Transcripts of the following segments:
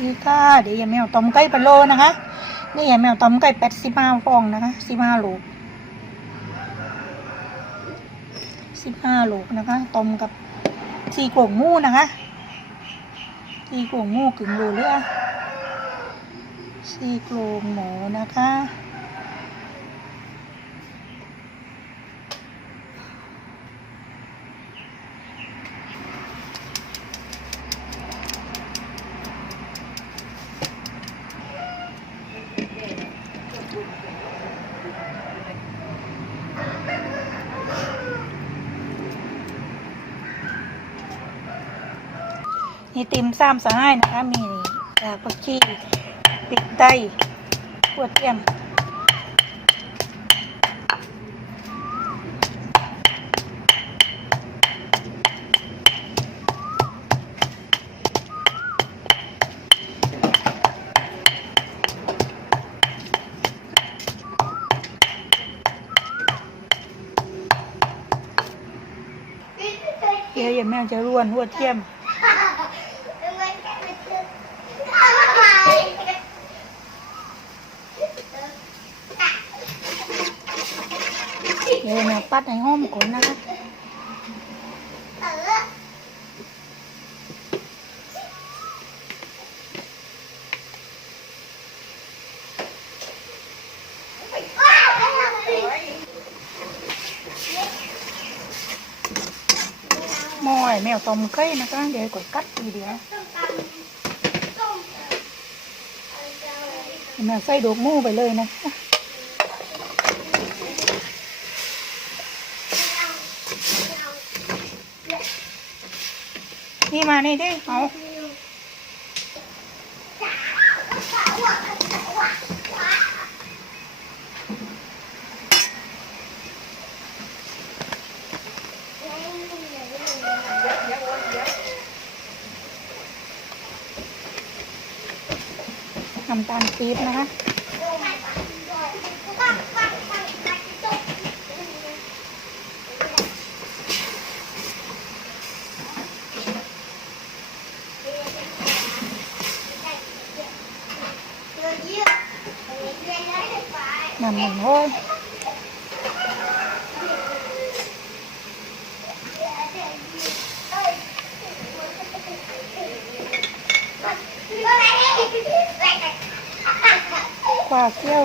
ดีค่ะเดี๋ยวยายแมวต้มไก่ปลาโลนะคะนี่ยายแมวต้มไก่แปดสิบห้าฟองนะคะสิบห้าลูกสิบห้าลูกนะคะต้มกับสี่โครงหมูนะคะสี่โครงหมูกึ่งโลเลือสี่โครงหมูนะคะ นี่ติมซ้ำสหายนะคะ มีจากผักชีปิดไตขวดเทียมเดี๋ยวอย่าแม่จะร่วนหัวเทียม เดี๋ยวแม่ ปัดให้หอมก่อนนะคะหม้อยแมวต้มไก่นะคะเดี๋ยวกดกัดทีเดียวแมวใส่ดอกหมูไปเลยนะคะ นี่มานี่ดิเอาน้ำตาลปี๊บนะคะ น้ำมันห้อยกว่าเกี้ยว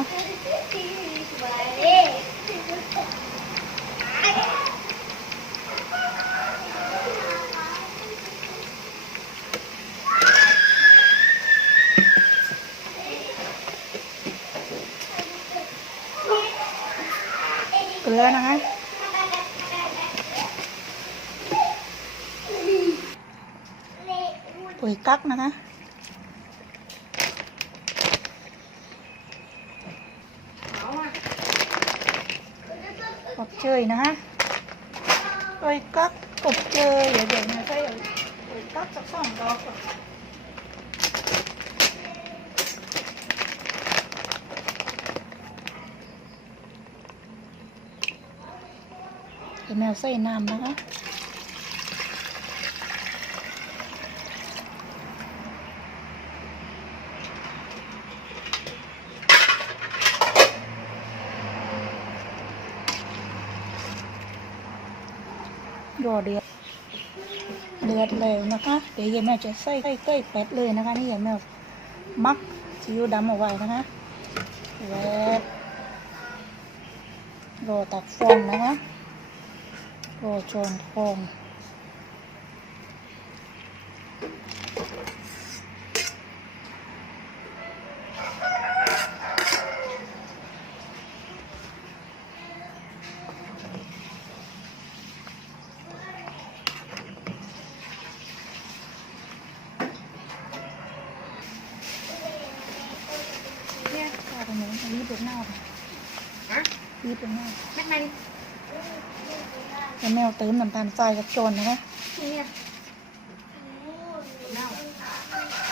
เกลือนะคะ ปุ๋ยกักนะคะอบเชยนะคะปุ๋ยกักอบเชยเดี๋ยวเดี๋ยวนะใส่ปุ๋ยกักสักสองดอกก่อนเดี๋ยวแมวใส่น้ำนะคะ รอเดือดเดือดแล้วนะคะ เดี๋ยวยายแมวจะใส่ไส้ไก่เป็ดเลยนะคะ นี่ยายแมวมักซีอิ๊วดำเอาไว้นะคะแล้วรอตักฟองนะคะรอจนฟองเนี่ยข้าวตรงนี้รีบ เป็นหน้าค่ะฮะรีบเป็นหน้าแม่มันยายแมวเติมน้ำตาลทรายกับโจนนะคะเนี่ยเน่า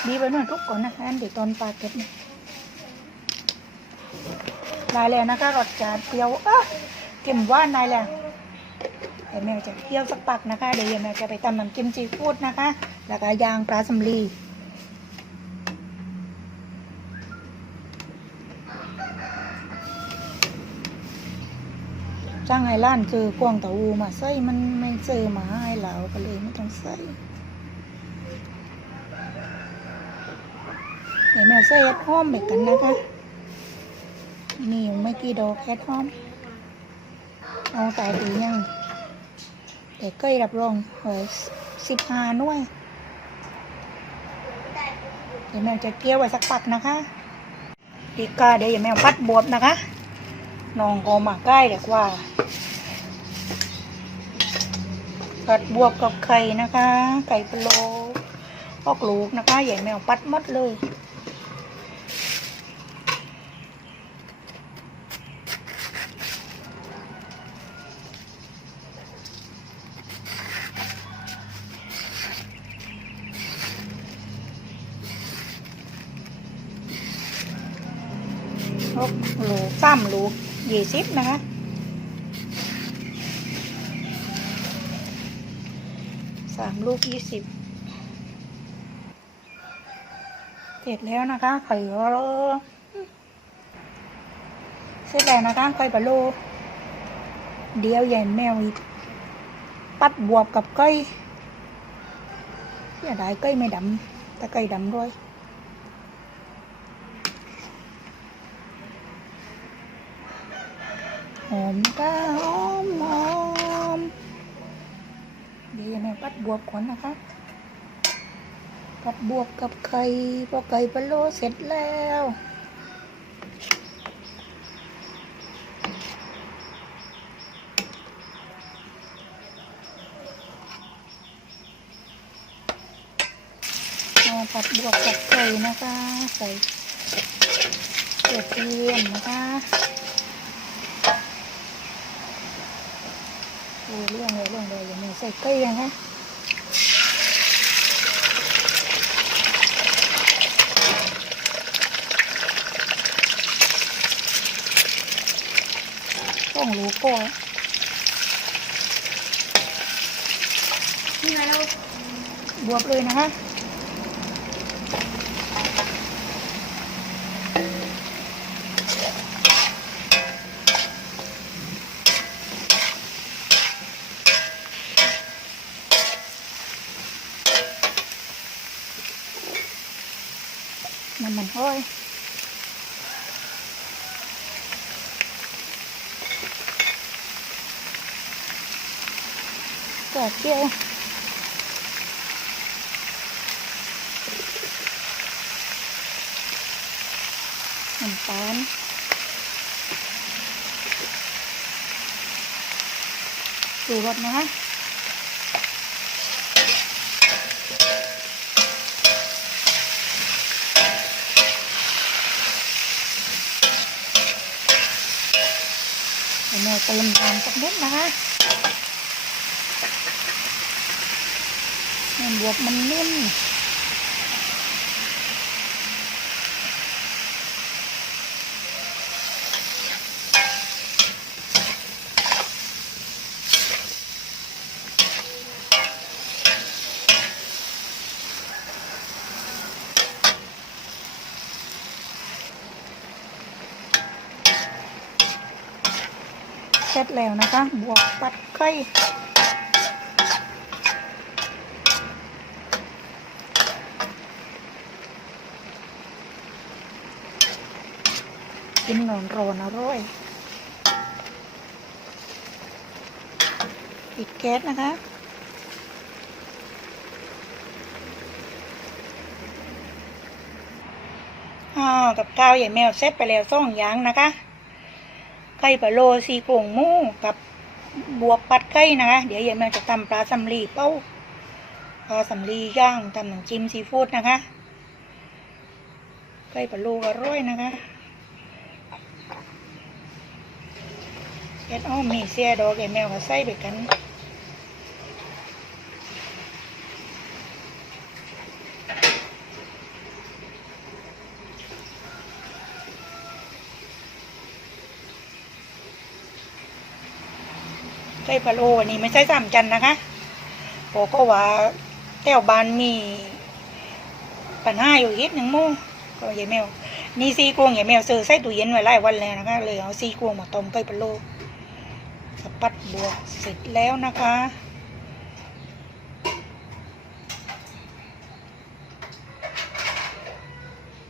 ดีไปหน่อยทุกก่อนนะคะอันเดี๋ยวตอนปลาเก็บเนี่ยได้แล้วนะคะรสชาติเปรี้ยวเอ๊ะเค็มหวานได้แล้วเดี๋ยวแมวจะเคี่ยวสักปักนะคะ เดี๋ยวแมวจะไปตำน้ำจิ้มซีฟู้ดนะคะ แล้วก็ยางปลาสำลี จ้างไอ้ล้านซื้อกวางเตาอูมาใส่มันไม่ซื้อมาให้เราก็เลยไม่ต้องใส่เดี๋ยวแมวใส่เห็ดหอมแบบกันนะคะมีอยู่ไม่กี่ดอกเห็ดหอม เอาตายดียังแต่ใกล้รับรองเฮ้ยสิบห้าหน่วยเดี๋ยวแมวจะเกี่ยวไว้สักปักนะคะอีกาเดี๋ยวอย่าแมวพัดบวบนะคะ น้องก็มาใกล้เดี๋ยวว่าผัดบวบกับไข่นะคะ ไข่พะโล้ออกลูกนะคะ ใหญ่แมวปัดหมดเลยลูกลูกซ้ำลูก ยี่สิบนะคะสามลูกยี่สิบเสร็จแล้วนะคะไข่โรเสร็จแล้วนะคะไข่ปลาโลเดียวใหญ่แมวอีกปัดบวบกับไก่อย่าได้ไก่ไม่ดำแต่ไก่ดำด้วย หอมก็หอมหอมเดี๋ยวยังไงปัดบวบก่อนนะคะปัดบวบกับไข่พอไก่พะโล้เสร็จแล้วปัดบวบกับไก่นะคะ ใส่กระเทียมนะคะ โอ้เรื่องเลยเรื่องเลยอย่างนี้ใส่เกลือนะต้องรู้ก่อนนี่ไงเราบวบเลยนะคะ น้ำมันห้อยกระ เจียวน้ำตาลสูรสนะคะ เดี๋ยวแม่เติมน้ำสักนิดนะคะให้บวบมันนิ่มเส ร็จแล้วนะคะ บวกปัดไข่กินนอนร้อนอร่อยปิดแก๊สนะคะกับข้าวใหญ่แมวเสร็จไปแล้วสองยางนะคะ ไข่ปลาโลซีโครงหมูกับบวบปัดไข่นะคะ เดี๋ยวยายแมวจะทำปลาสำลีเป้าปลาสำลีย่างทำหนังจิ้มซีฟู้ดนะคะไข่ปลาโลอร่อยนะคะเอ็ดอ้อมมีเสียดอกยายแมวก็ใส่ไปกัน ส้พะโล้อันนี้ไม่ใช่สามจันนะคะโอก็ว่าแถวบ้านมีปัญหาอยู่นิดหนึ่งโมู่ก็ยายแมวนี่ซีกวงยายแมวซื้อใส่ตู้เย็นไว้หลายวันแล้วนะคะ เลยเอาซีกวงมาต้มไก่พะโล้สปัดบวกเสร็จแล้วนะคะ